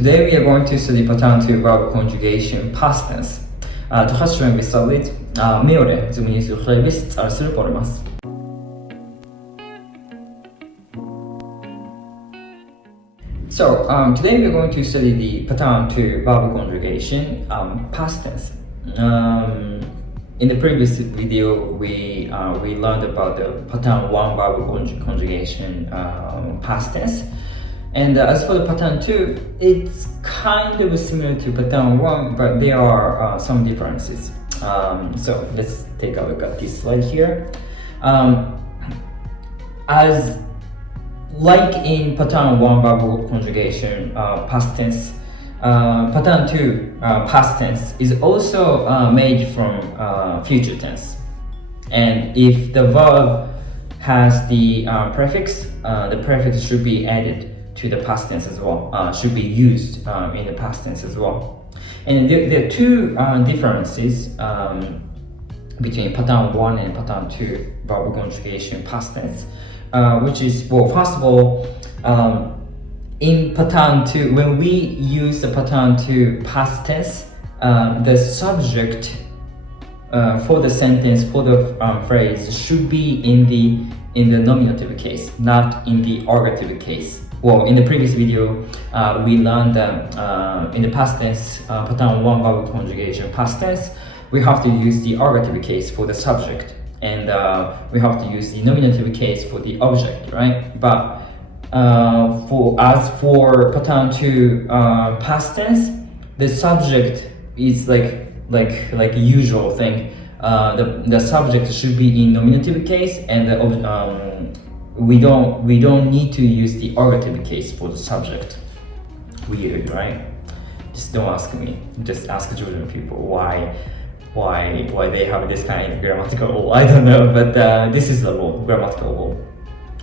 Today we are going to study pattern 2 verb conjugation past tense. To have shown we start with მეორე ზმნის უხლების წარსული ფორმას. So today we are going to study the pattern 2 verb conjugation past tense. In the previous video we learned about the pattern 1 verb conjugation past tense. And as for the pattern 2, it's kind of similar to pattern 1, but there are some differences. So let's take a look at this slide here. As like in pattern 1 verb conjugation past tense, pattern 2 past tense is also made from future tense. And if the verb has the prefix should be added to the past tense as well, should be used in the past tense as well. And there are two differences between pattern 1 and pattern 2 verb conjugation past tense, which is, well, first of all, in pattern 2, when we use the pattern 2 past tense, the subject for the sentence, for the phrase, should be in the nominative case, not in the ergative case. Well, in the previous video, we learned that in the past tense, pattern 1 verb conjugation past tense, we have to use the ergative case for the subject, and we have to use the nominative case for the object, right? But as for pattern 2 past tense, the subject is like usual thing. The subject should be in nominative case, and we don't need to use the ergative case for the subject. Weird, right? Just don't ask me. Just ask Georgian people why they have this kind of grammatical rule. I don't know, but this is the rule, grammatical rule.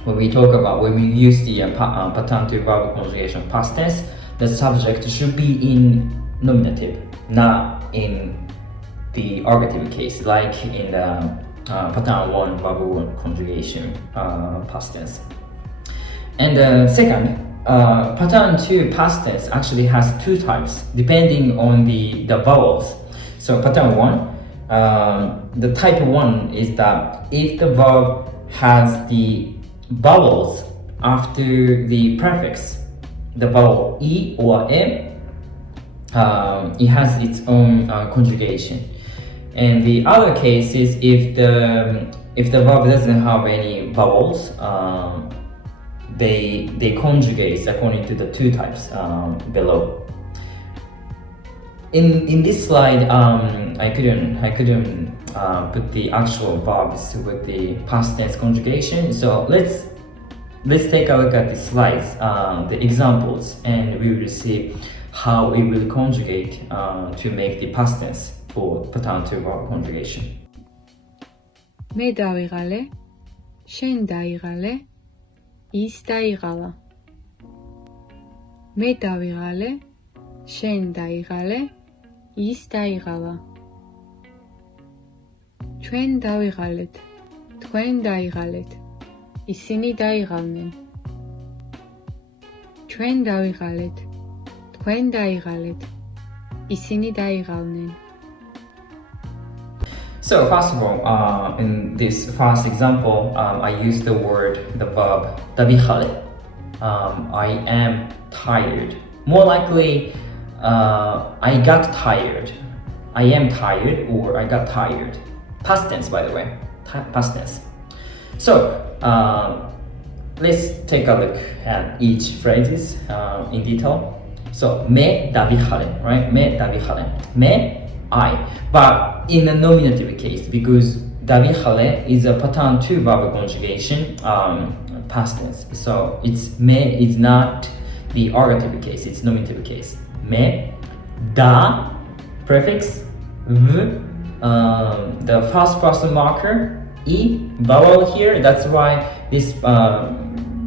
When we use the pattern 2 verb conjugation past tense, the subject should be in nominative, not in the ergative case, like in the pattern 1 verb conjugation past tense. And second, pattern 2 past tense actually has two types depending on the vowels. So pattern 1, the type 1 is that if the verb has the vowels after the prefix, the vowel E or M, it has its own conjugation. And the other case is if the verb doesn't have any vowels, they conjugate according to the two types below. In this slide, I couldn't put the actual verbs with the past tense conjugation. So let's take a look at the slides, the examples, and we will see how it will conjugate to make the past tense for pattern 2 verb conjugation. მე დავიღალე, შენ დაიღალე, ის დაიღალა. მე დავიღალე, შენ დაიღალე, ის დაიღალა. ჩვენ დავიღალეთ, თქვენ დაიღალეთ, ისინი დაიღალნენ. ჩვენ დავიღალეთ, თქვენ დაიღალეთ, ისინი დაიღალნენ. So first of all, in this first example, I use the verb davihale. I am tired. More likely, I got tired. I am tired, or I got tired. Past tense, by the way. Past tense. So let's take a look at each phrases in detail. So me davihale, right? Me davihale. Me, I. But in the nominative case, because davihale is a pattern 2 verb conjugation past tense. So it's me is not the ergative case, it's nominative case. Me, da, prefix, v, the first person marker, e, vowel here. That's why this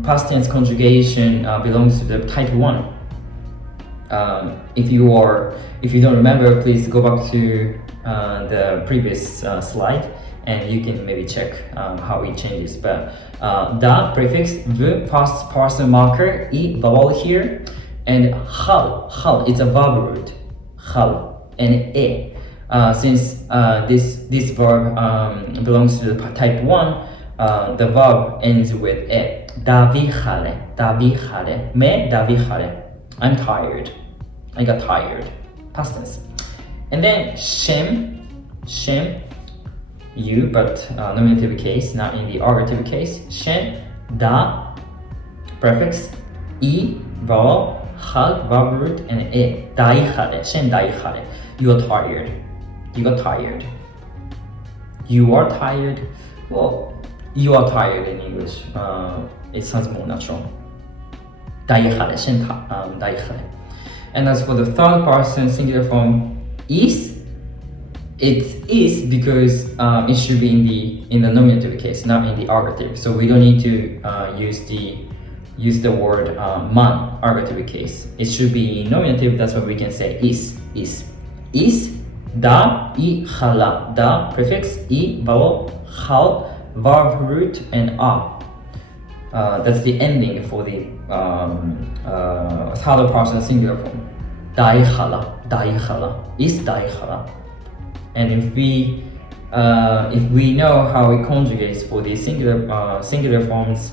past tense conjugation belongs to the type 1. If you don't remember, please go back to the previous slide and you can maybe check how it changes. But da, prefix, v, first person marker, e, vowel here, And hal, it's a verb root. Hal and e. Since this verb belongs to the type 1, the verb ends with e. Davihale. Me davihale. I'm tired. I got tired. Past tense. And then shem, you, but nominative case, not in the ergative case. Shem, da, prefix, e, vowel, hal, verb root, and e. Daihare, shen daihare. You are tired. You got tired. You are tired. Well, you are tired in English. It sounds more natural. Daihare, shen daihare. And as for the third person singular form, is, it is because it should be in the nominative case, not in the ergative. So we don't need to use the word man, ergative case. It should be in nominative. That's what we can say is. Da, I, hala. Da, prefix, I, vowel, hal, verb root, and a. That's the ending for the third person singular form. Daihala, is daihala. And if we know how it conjugates for the singular forms,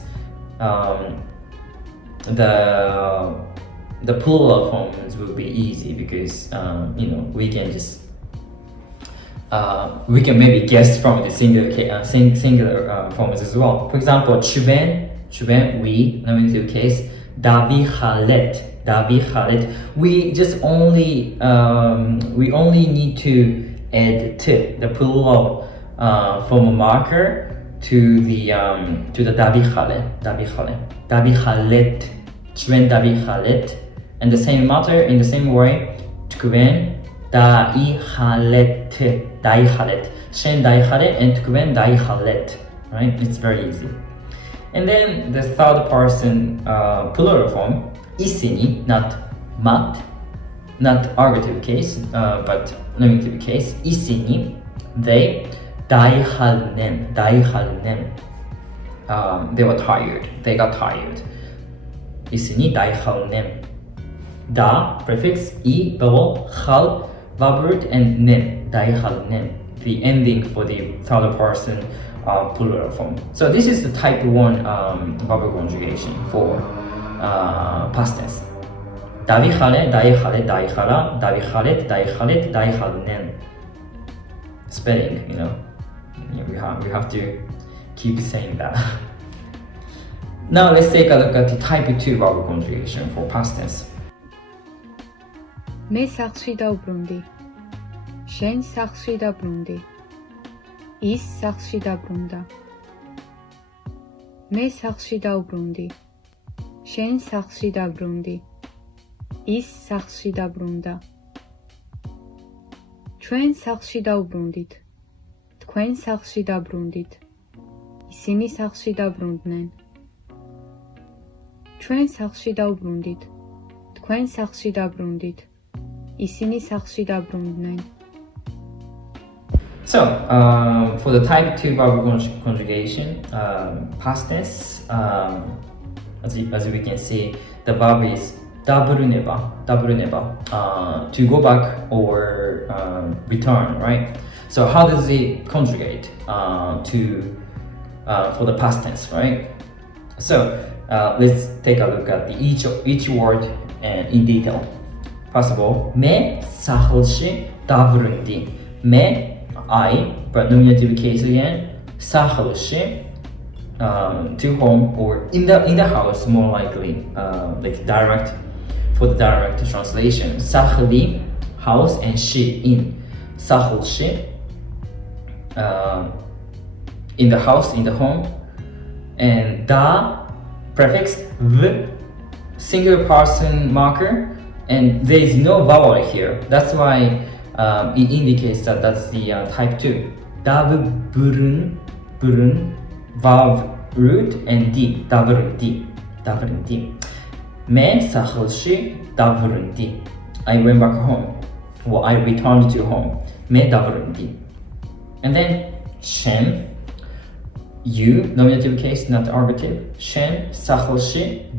the plural forms will be easy because we can just we can maybe guess from the singular forms as well. For example, 주변, we, nominative case, davihalet. We just only need to add t, the plural from a marker to the davihalet. 주변 davihalet. And the same matter in the same way, 주변 다이하let. 쉔 다이하let and 주변 da이하let. Right? It's very easy. And then the third person plural form, isini, not mat, not ergative case, but nominative case, isini, they, daihalnen. They were tired, they got tired. Isini, daihalnen. Da, prefix, I, vowel, hal, verb root, and nen, daihalnen. The ending for the third person plural form. So this is the type 1 verbal conjugation for past tense. 다비하레, 다이하라, 다비하렛, 다이하르넨. Spelling, we have to keep saying that. Now let's take a look at the type 2 verbal conjugation for past tense. მე სახლში დავბრუნდი. შენ სახლში დაბრუნდი. ის სახლში დაბრუნდა. მე სახლში დავბრუნდი. შენ სახლში დაბრუნდი. ის სახლში დაბრუნდა. ჩვენ სახლში დავბრუნდით. თქვენ სახლში დაბრუნდით. ისინი სახლში დაბრუნდნენ. ჩვენ სახლში დავბრუნდით. თქვენ სახლში დაბრუნდით. ისინი სახლში დაბრუნდნენ. So, for the type 2 verbal conjugation, past tense, as we can see, the verb is dabruneba, to go back or return, right? So how does it conjugate for the past tense, right? So let's take a look at each word in detail. First of all, me sahlshi davrundi. Me, I, but nominative case again. Sahlshi, to home or in the house, more likely, like direct for the direct translation. Sahli, house, and shi, in. Sahlshi, in the house, in the home, and da, prefix, v, singular person marker, and there is no vowel here. That's why it indicates that that's the type 2. Dav, burun, verb root, and di, davrundi. Me sahlshi davrundi. I went back home. Well, I returned to home. Me davrundi. And then shen, you, nominative case, not ergative. Shen sahlshi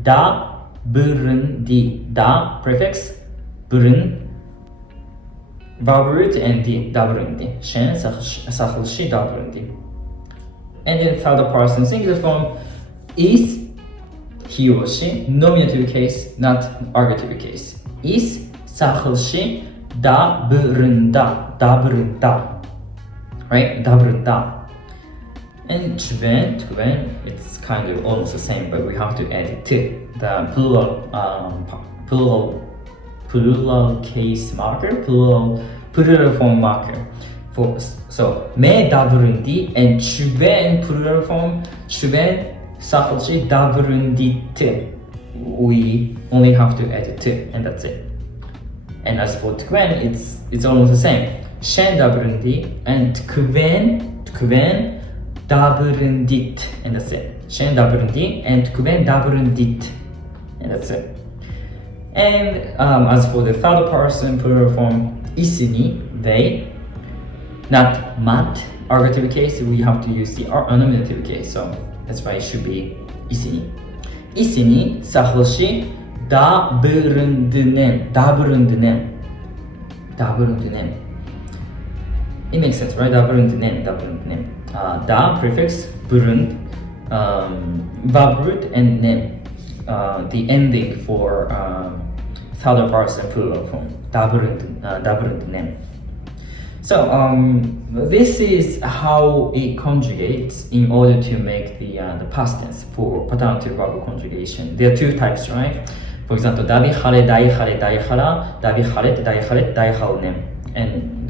burun di. Da prefix, burun, verb root, and di, dabrundi. Shen, sakhilshi, dabrundi. And in third person singular form, is he or she, nominative case, not arbitrary case. Is sakhilshi, dabrunda. Right? Dabrunda. And chven, it's kind of almost the same, but we have to add to the plural case marker, plural form marker. So me dabrundi and chven plural form, chven sakhilshi dabrundit. We only have to add to, and that's it. And as for tkven, it's almost the same. Shen dabrundi and tkven dabrundit, and that's it. Shen dabrundi and tkven dabrundit, and that's it. And as for the third person plural form, isini, they, not mat, arbitrary case, we have to use the nominative case, so that's why it should be isini. Isini sakhilshi dabrundnen. It makes sense, right? Dabrundnen. Da prefix, burund, verb root, and nen, the ending for third person plural form, dabrundnen. So this is how it conjugates in order to make the past tense for pattern to verb conjugation. There are two types, right? For example, davi hare, dai hare, dai hara, davi haret, dai halnem. And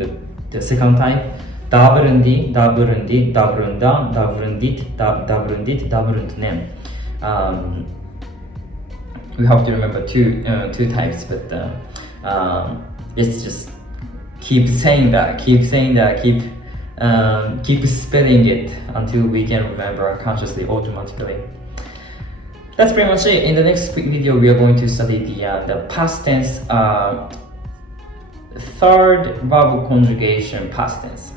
the second type, dabrundi, dabrunda, dabrundit, dabrundnem. We have to remember two types, but let's just keep saying that, keep spelling it until we can remember consciously, automatically. That's pretty much it. In the next quick video, we are going to study the past tense, third verb conjugation past tense.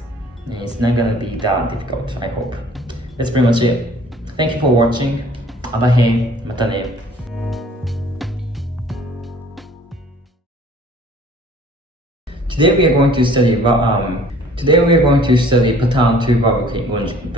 And it's not gonna be that difficult, I hope. That's pretty much it. Thank you for watching. Abahe, matane. Today we are going to study pattern to verb conjugation.